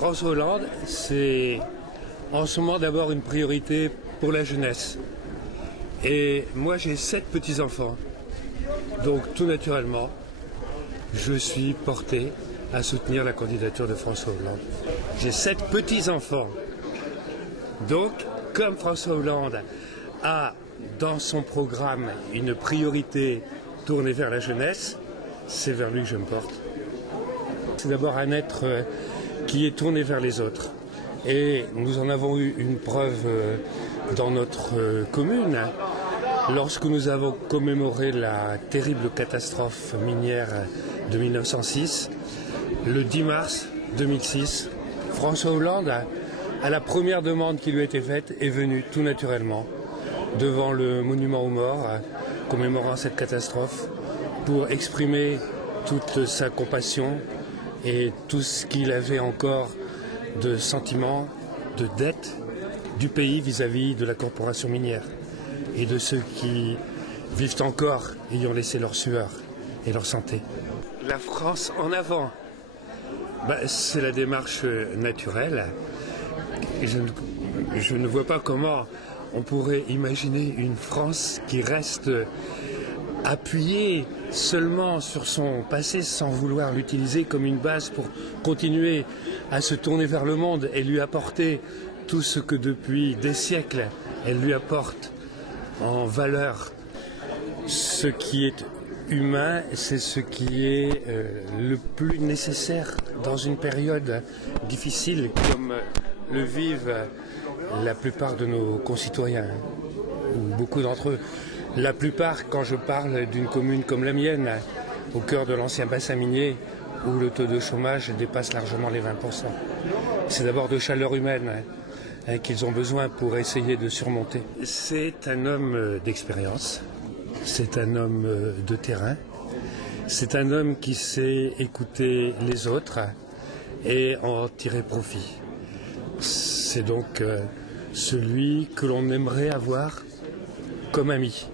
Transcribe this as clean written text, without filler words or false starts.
François Hollande, c'est en ce moment d'abord une priorité pour la jeunesse. Et moi j'ai 7 petits-enfants. Donc tout naturellement, je suis porté à soutenir la candidature de François Hollande. J'ai 7 petits-enfants. Donc, comme François Hollande a dans son programme une priorité tournée vers la jeunesse, c'est vers lui que je me porte. C'est d'abord un être qui est tourné vers les autres. Et nous en avons eu une preuve dans notre commune, lorsque nous avons commémoré la terrible catastrophe minière de 1906. Le 10 mars 2006, François Hollande, à la première demande qui lui a été faite, est venu tout naturellement devant le monument aux morts, commémorant cette catastrophe, pour exprimer toute sa compassion et tout ce qu'il avait encore de sentiments, de dettes du pays vis-à-vis de la corporation minière et de ceux qui vivent encore ayant laissé leur sueur et leur santé. La France en avant, c'est la démarche naturelle. Je ne vois pas comment on pourrait imaginer une France qui reste appuyée seulement sur son passé sans vouloir l'utiliser comme une base pour continuer à se tourner vers le monde et lui apporter tout ce que depuis des siècles elle lui apporte en valeur. Ce qui est humain, c'est ce qui est le plus nécessaire dans une période difficile comme le vivent la plupart de nos concitoyens, ou beaucoup d'entre eux. La plupart, quand je parle d'une commune comme la mienne, au cœur de l'ancien bassin minier, où le taux de chômage dépasse largement les 20%. C'est d'abord de chaleur humaine qu'ils ont besoin pour essayer de surmonter. C'est un homme d'expérience, c'est un homme de terrain, c'est un homme qui sait écouter les autres et en tirer profit. C'est donc celui que l'on aimerait avoir comme ami.